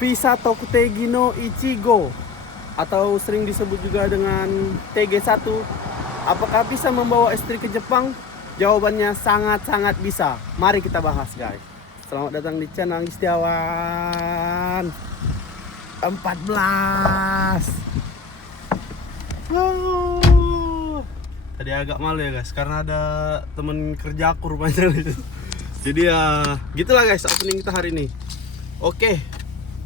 Visa Tokutegi no Ichigo atau sering disebut juga dengan TG1. Apakah bisa membawa istri ke Jepang? Jawabannya sangat-sangat bisa. Mari kita bahas, guys. Selamat datang di channel Setiawan 14. Tadi agak malu ya, guys, karena ada temen kerja aku rupanya. Jadi ya gitulah, guys, opening kita hari ini. Oke.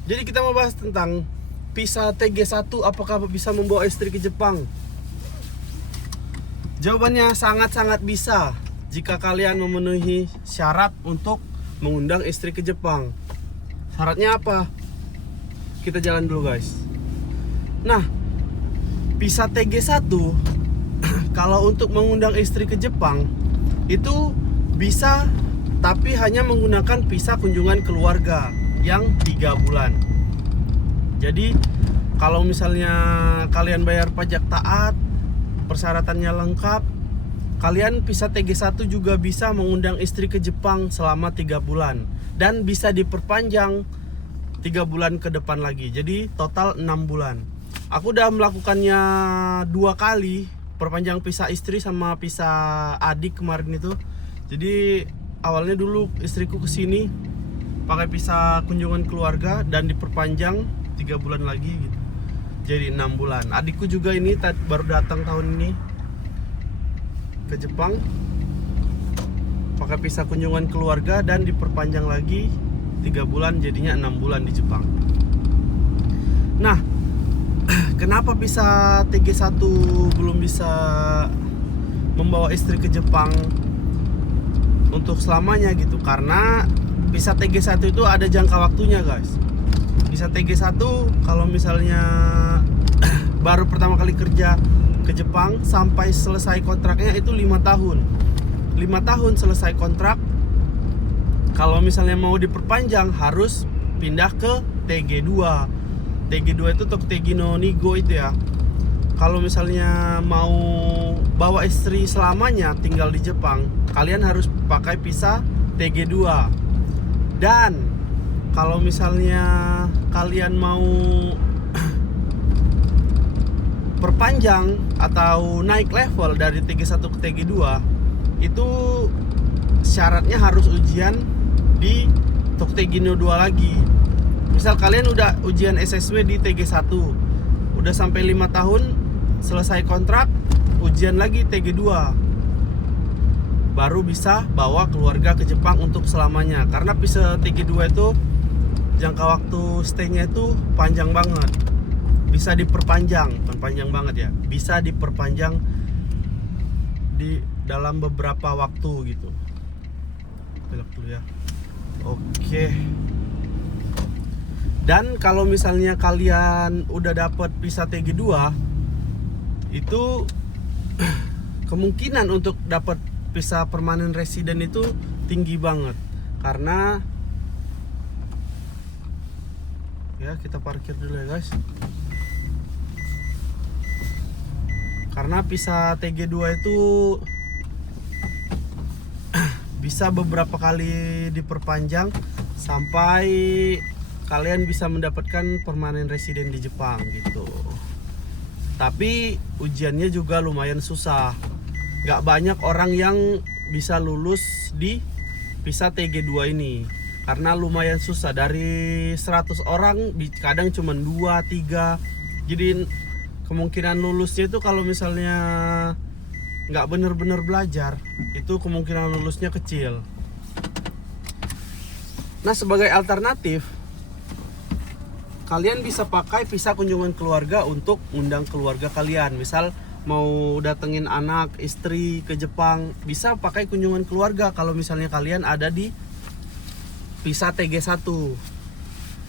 Jadi kita mau bahas tentang visa TG1, apakah bisa membawa istri ke Jepang? Jawabannya sangat-sangat bisa jika kalian memenuhi syarat untuk mengundang istri ke Jepang. Syaratnya apa? Kita jalan dulu, guys. Nah, visa TG1 kalau untuk mengundang istri ke Jepang itu bisa, tapi hanya menggunakan visa kunjungan keluarga yang 3 bulan. Jadi kalau misalnya kalian bayar pajak taat, persyaratannya lengkap, kalian visa TG1 juga bisa mengundang istri ke Jepang selama 3 bulan dan bisa diperpanjang 3 bulan ke depan lagi. Jadi total 6 bulan. Aku udah melakukannya 2 kali, perpanjang visa istri sama visa adik kemarin itu. Jadi awalnya dulu istriku kesini pakai visa kunjungan keluarga dan diperpanjang 3 bulan lagi gitu. Jadi 6 bulan. Adikku juga ini baru datang tahun ini ke Jepang pakai visa kunjungan keluarga dan diperpanjang lagi 3 bulan, jadinya 6 bulan di Jepang. Nah, kenapa visa TG1 belum bisa membawa istri ke Jepang untuk selamanya gitu? Karena visa TG1 itu ada jangka waktunya, guys. Visa TG1 kalau misalnya baru pertama kali kerja ke Jepang sampai selesai kontraknya itu 5 tahun. 5 tahun selesai kontrak. Kalau misalnya mau diperpanjang harus pindah ke TG2. TG2 itu Tokutegi no Nigo itu ya. Kalau misalnya mau bawa istri selamanya tinggal di Jepang, kalian harus pakai visa TG2. Dan kalau misalnya kalian mau perpanjang atau naik level dari TG1 ke TG2, itu syaratnya harus ujian di Tokutegi no 2 lagi. Misal kalian udah ujian SSW di TG1, udah sampai 5 tahun selesai kontrak, ujian lagi TG2, baru bisa bawa keluarga ke Jepang untuk selamanya. Karena visa TG2 itu jangka waktu stay-nya itu panjang banget. Bisa diperpanjang, bukan panjang banget ya, bisa diperpanjang di dalam beberapa waktu gitu. Belok dulu ya. Oke. Dan kalau misalnya kalian udah dapat visa TG2, itu kemungkinan untuk dapat visa permanent resident itu tinggi banget. Karena ya, kita parkir dulu ya, guys. Karena visa TG2 itu bisa beberapa kali diperpanjang sampai kalian bisa mendapatkan permanent resident di Jepang gitu. Tapi ujiannya juga lumayan susah. Gak banyak orang yang bisa lulus di visa TG2 ini karena lumayan susah. Dari 100 orang kadang cuma 2-3. Jadi kemungkinan lulusnya itu kalau misalnya nggak bener-bener belajar, itu kemungkinan lulusnya kecil. Nah, sebagai alternatif, kalian bisa pakai visa kunjungan keluarga untuk undang keluarga kalian. Misal mau datengin anak, istri ke Jepang, bisa pakai kunjungan keluarga kalau misalnya kalian ada di visa TG1.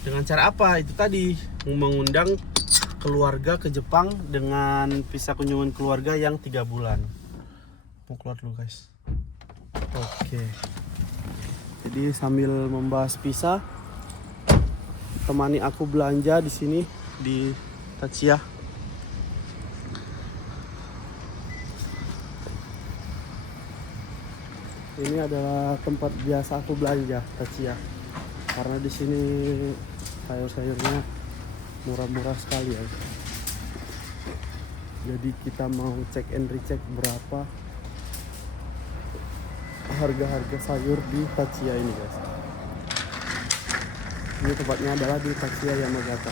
Dengan cara apa? Itu tadi, mengundang keluarga ke Jepang dengan visa kunjungan keluarga yang 3 bulan. Mau keluar dulu, guys. Oke. Jadi sambil membahas visa, temani aku belanja di sini di Tatsuya. Ini adalah tempat biasa aku belanja, Tatsuya. Karena di sini sayur-sayurnya murah-murah sekali ya. Jadi kita mau cek and recheck berapa harga-harga sayur di Tachia ini guys. Ini tempatnya adalah di Tachia Yamagata.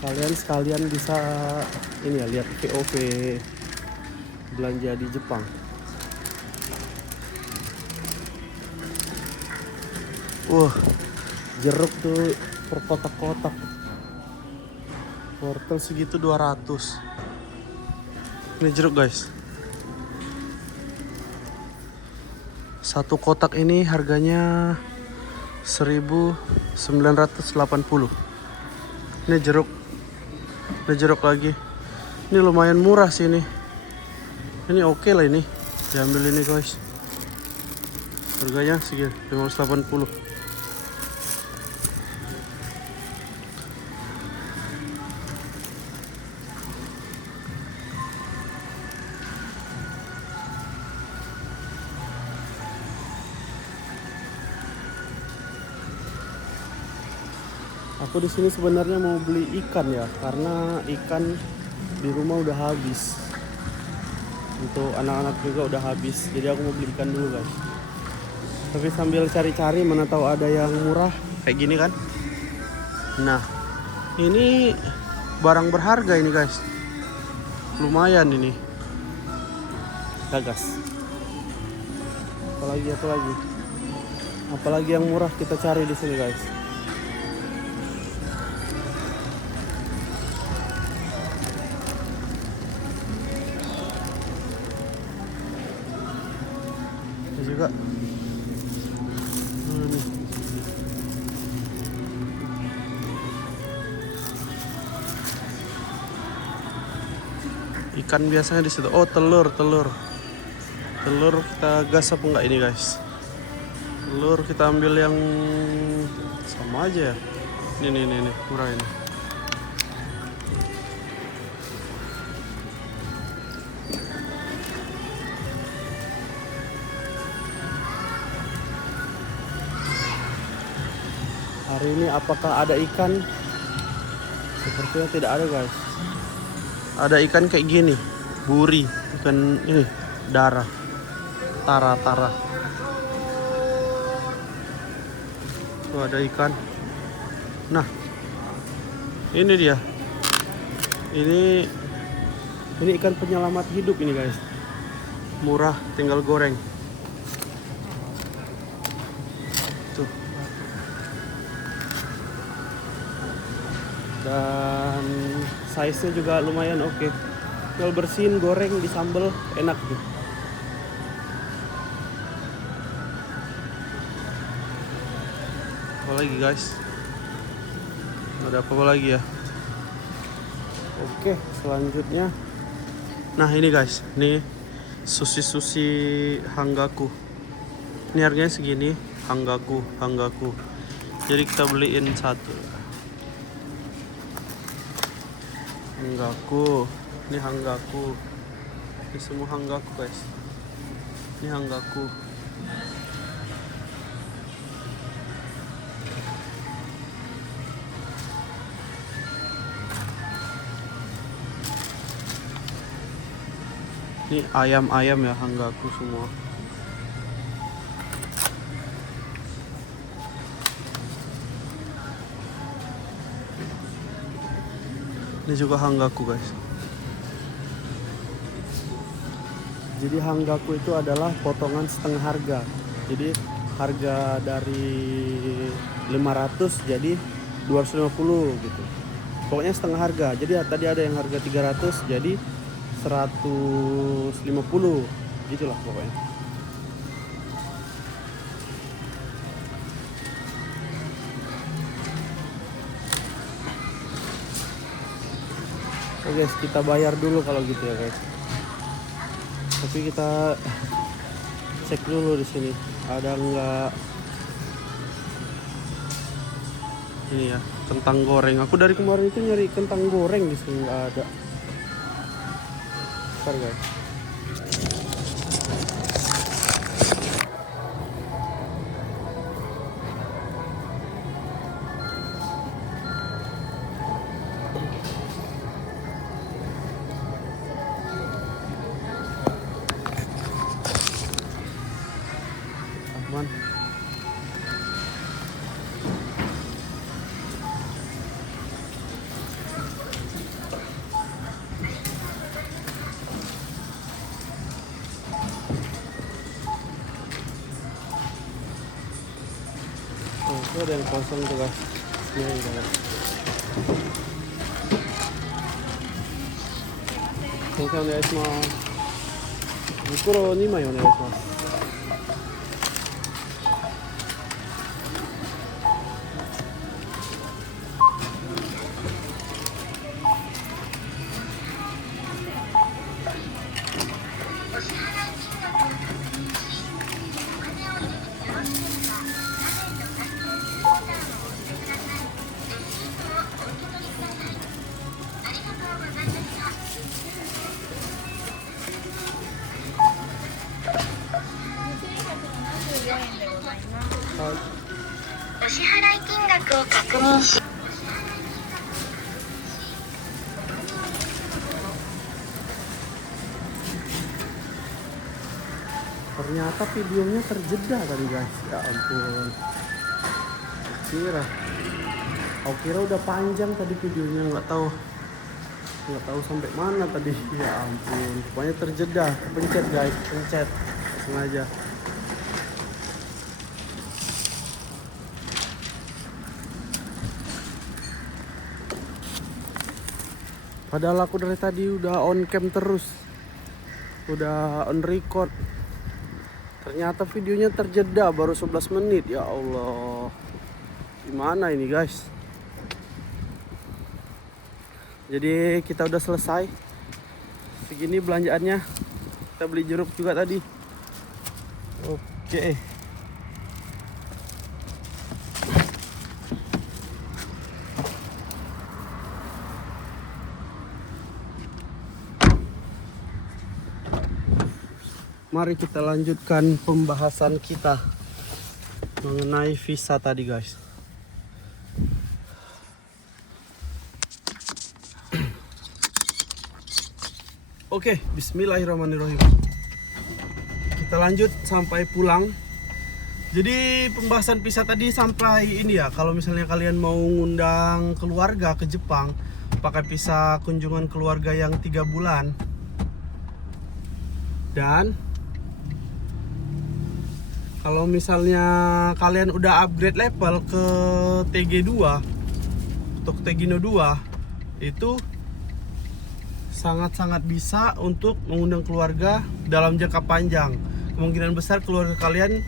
Kalian sekalian bisa ini ya, lihat POV belanja di Jepang. Wah, jeruk tuh per kotak-kotak. Wortel segitu 200. Ini jeruk guys. Satu kotak ini harganya 1.980. Ini jeruk. Ini jeruk lagi. Ini lumayan murah sih ini. Ini oke lah ini. Diambil ini guys. Harganya segitu 580. Aku di sini sebenarnya mau beli ikan ya, karena ikan di rumah udah habis. Untuk anak-anak juga udah habis, jadi aku mau beli ikan dulu guys. Tapi sambil cari-cari mana tahu ada yang murah kayak gini kan. Nah, ini barang berharga ini guys. Lumayan ini. Gagas. Apalagi yang murah kita cari di sini guys. Juga ikan biasanya di situ. Oh, telur kita gas apa enggak ini guys? Telur kita ambil yang sama aja ya. Ini murah ini. Hari ini apakah ada ikan? Sepertinya tidak ada guys. Ada ikan kayak gini, buri, ikan ini, darah, tara. Tuh ada ikan. Nah, ini dia. Ini ikan penyelamat hidup ini guys. Murah, tinggal goreng. Dan size-nya juga lumayan oke. Tinggal bersihin, goreng, disambel, enak tuh. Apa lagi guys? Ada apa lagi ya? Oke, selanjutnya. Nah ini guys, ini sushi Hanggaku. Ini harganya segini, Hanggaku. Jadi kita beliin satu. Ini Hanggaku. Ini semua Hanggaku guys. Ini Hanggaku. Ini ayam ya, Hanggaku semua. Ini juga Hanggaku guys. Jadi Hanggaku itu adalah potongan setengah harga. Jadi harga dari 500 jadi 250 gitu. Pokoknya setengah harga. Jadi tadi ada yang harga 300 jadi 150. Gitulah pokoknya. Oke guys, kita bayar dulu kalau gitu ya guys. Tapi kita cek dulu di sini ada enggak. Ini ya, kentang goreng. Aku dari kemarin itu nyari kentang goreng di sini nggak ada. Bentar guys. Aman. Oh, itu ada yang kosong tuh guys. Ini guys. 先生お願いします。袋2枚お願いします。お支払い金額を確認し Ternyata videonya terjeda tadi guys. Ya ampun. Aku kira udah panjang tadi videonya, nggak tahu sampai mana tadi. Ya ampun, pokoknya terjeda. Pencet guys, pencet sengaja. Padahal aku dari tadi udah on cam terus, udah on record. Ternyata videonya terjeda baru 11 menit. Ya Allah, gimana ini guys? Jadi kita udah selesai. Segini belanjaannya. Kita beli jeruk juga tadi. Oke. Mari kita lanjutkan pembahasan kita mengenai visa tadi guys. Oke, bismillahirrahmanirrahim. Kita lanjut sampai pulang. Jadi pembahasan visa tadi sampai ini ya, kalau misalnya kalian mau ngundang keluarga ke Jepang pakai visa kunjungan keluarga yang 3 bulan. Dan kalau misalnya kalian udah upgrade level ke TG2 untuk Tegino 2, itu sangat-sangat bisa untuk mengundang keluarga dalam jangka panjang. Kemungkinan besar keluarga kalian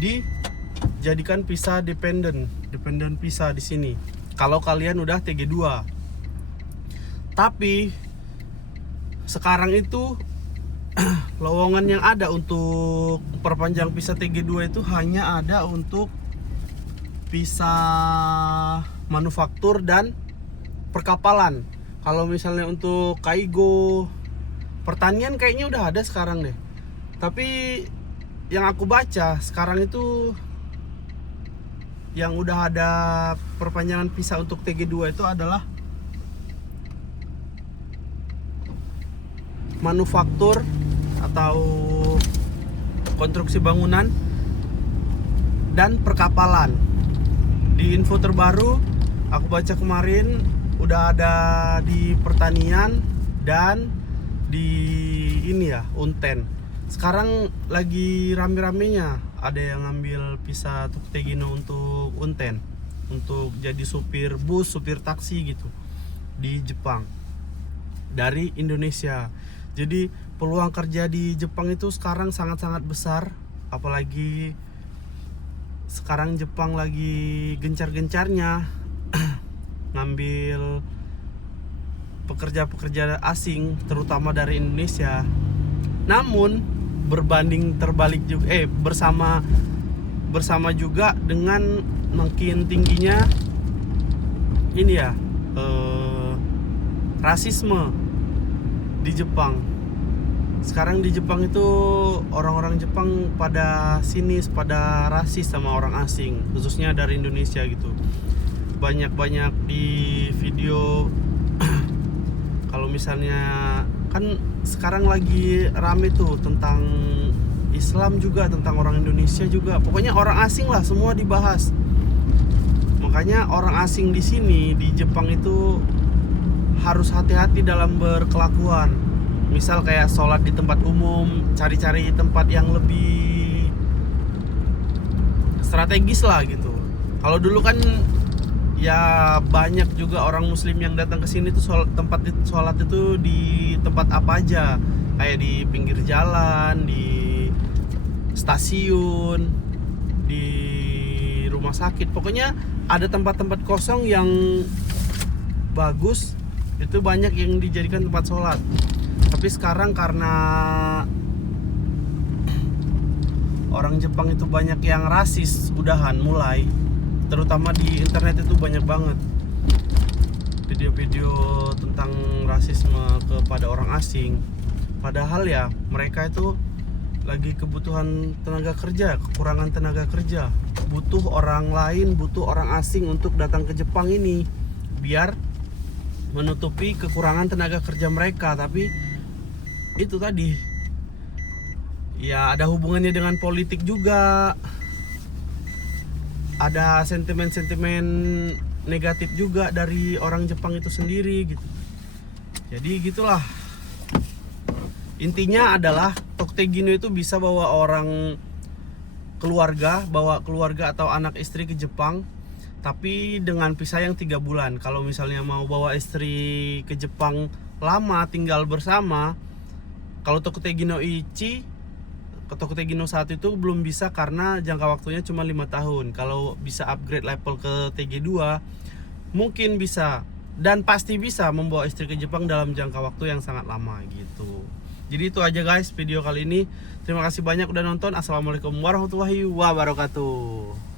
dijadikan visa dependent visa di sini kalau kalian udah TG2. Tapi sekarang itu lowongan yang ada untuk perpanjang visa TG2 itu hanya ada untuk visa manufaktur dan perkapalan. Kalau misalnya untuk kaigo, pertanian kayaknya udah ada sekarang deh. Tapi yang aku baca sekarang itu yang udah ada perpanjangan visa untuk TG2 itu adalah manufaktur atau konstruksi bangunan dan perkapalan. Di info terbaru aku baca kemarin udah ada di pertanian dan di ini ya, Unten. Sekarang lagi rame-ramenya ada yang ngambil visa untuk Tegino untuk Unten, untuk jadi supir bus, supir taksi gitu di Jepang dari Indonesia. Jadi peluang kerja di Jepang itu sekarang sangat-sangat besar. Apalagi sekarang Jepang lagi gencar-gencarnya ngambil pekerja-pekerja asing, terutama dari Indonesia. Namun berbanding terbalik juga, bersama juga dengan makin tingginya ini ya, rasisme di Jepang. Sekarang di Jepang itu orang-orang Jepang pada sinis, pada rasis sama orang asing, khususnya dari Indonesia gitu. Banyak-banyak di video kalau misalnya kan sekarang lagi rame tuh tentang Islam juga, tentang orang Indonesia juga. Pokoknya orang asing lah semua dibahas. Makanya orang asing di sini di Jepang itu harus hati-hati dalam berkelakuan. Misal kayak sholat di tempat umum, cari-cari tempat yang lebih strategis lah gitu. Kalau dulu kan ya banyak juga orang muslim yang datang ke sini tuh sholat itu di tempat apa aja, kayak di pinggir jalan, di stasiun, di rumah sakit. Pokoknya ada tempat-tempat kosong yang bagus, itu banyak yang dijadikan tempat sholat. Tapi sekarang karena orang Jepang itu banyak yang rasis, udahan mulai, terutama di internet itu banyak banget video-video tentang rasisme kepada orang asing. Padahal ya mereka itu lagi kebutuhan tenaga kerja, kekurangan tenaga kerja, butuh orang lain, butuh orang asing untuk datang ke Jepang ini biar menutupi kekurangan tenaga kerja mereka. Tapi itu tadi ya ada hubungannya dengan politik juga, ada sentimen-sentimen negatif juga dari orang Jepang itu sendiri gitu. Jadi gitulah, intinya adalah Toktegino itu bisa bawa keluarga atau anak istri ke Jepang, tapi dengan visa yang 3 bulan. Kalau misalnya mau bawa istri ke Jepang lama tinggal bersama, kalau Toktegino Ichi, Toktegino 1 itu belum bisa karena jangka waktunya cuma 5 tahun. Kalau bisa upgrade level ke TG2 mungkin bisa, dan pasti bisa membawa istri ke Jepang dalam jangka waktu yang sangat lama gitu. Jadi itu aja guys video kali ini. Terima kasih banyak udah nonton. Assalamualaikum warahmatullahi wabarakatuh.